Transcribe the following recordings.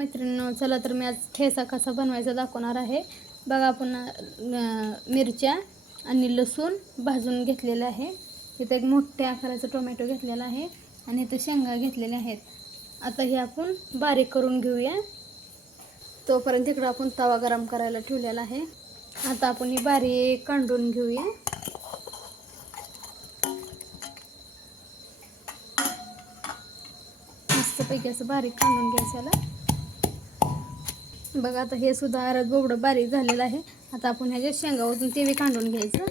मैत्रिणींनो चला तर मी आज ठेचा कसा बनवायचा दाखवणार आहे. बघा आपण मिरच्या आणि लसूण भाजून घेतलेलं आहे. इथं एक मोठ्या आकाराचा टोमॅटो घेतलेला आहे आणि इथं शेंगा घेतलेल्या आहेत. आता हे आपण बारीक करून घेऊया. तोपर्यंत इकडं आपण तवा गरम करायला ठेवलेला आहे. आता आपण ही बारीक कांडून घेऊया. मस्तपैकी असं बारीक कांडून घ्यायचं याला. बघा आता हे सुद्धा अर्ध बोबडं बारीक झालेलं आहे. आता आपण ह्याच्या शेंगा ओतून तेवी कांडून घ्यायचं.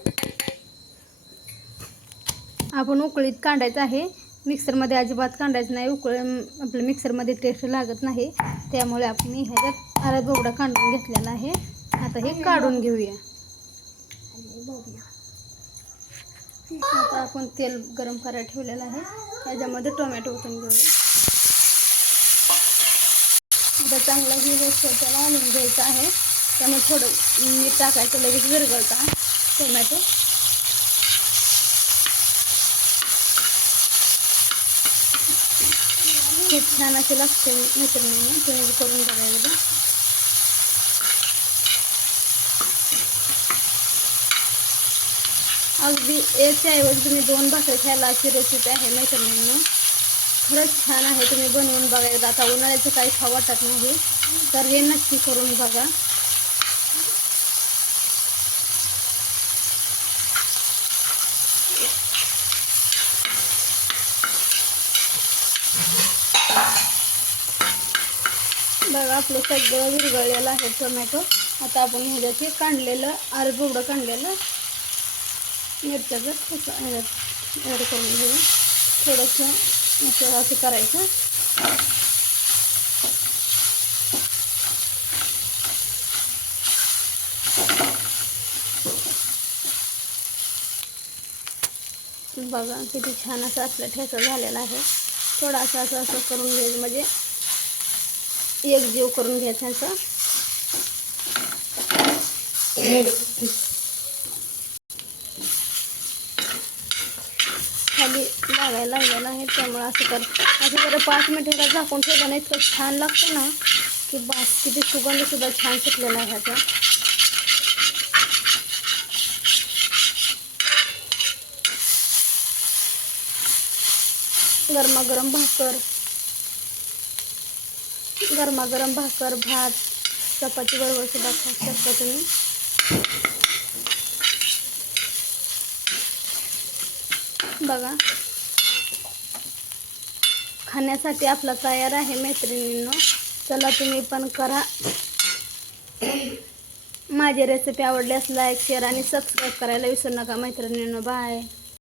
आपण उकळीत कांडायचं आहे. मिक्सरमध्ये अजिबात कांडायचं नाही. उकळ आपलं मिक्सरमध्ये टेस्ट लागत नाही. त्यामुळे आपण ह्याच्यात अर्ध बोबडा कांडून घेतलेला आहे. आता हे काढून घेऊया. आता आपण तेल गरम करायला ठेवलेलं आहे. त्याच्यामध्ये टोमॅटो ओतून घेऊया. आता चांगलं गोष्ट त्याला हलवून घ्यायचं आहे. त्यामुळे थोडं मीठ टाकायचं, लगेच विरघळता टोमॅटो. खूप छान असे लागते मैत्रिणींनी, तुम्ही करून बघायला बघा अगदी याच्याऐवजी तुम्ही दोन भाकरी खायला अशी रेसिपी आहे मैत्रिणींनो. खरंच छान आहे. तुम्ही बनवून बघायला आता उन्हाळ्याचं काही खाऊ वाटत नाही. तर हे नक्की करून बघा. बघा आपलं सगळं विरघळलेलं आहे टोमॅटो. आता आपण ह्याच्यात काढलेलं आरबुडं काढलेलं मिरच्याचं ॲड करून घेऊ. थोडंसं असं असं करायचं. बघा किती छान असं आपला ठेचा झालेला आहे. थोडासा असं असं असं करून घ्यायचं म्हणजे एक जीव करून घ्यायचा असं. खाली लागायला लागलेलं आहे त्यामुळे असं कर असं जर पाच मिनिटाला झाकून ठेवलं नाही इतकं छान लागतं ना की बास किती सुगंधसुद्धा छान सुटलेला आहे ह्याचा गरमागरम भाकर गरमागरम भाकर भात चपाती बरोबर सुद्धा खाऊ शकता तुम्ही. बघा. खाण्यासाठी आपला तयार आहे मैत्रिणींनो. चला तुम्ही पण करा. माझी रेसिपी आवडली असं लाईक शेअर आणि सबस्क्राईब करायला विसरू नका मैत्रिणींनो. बाय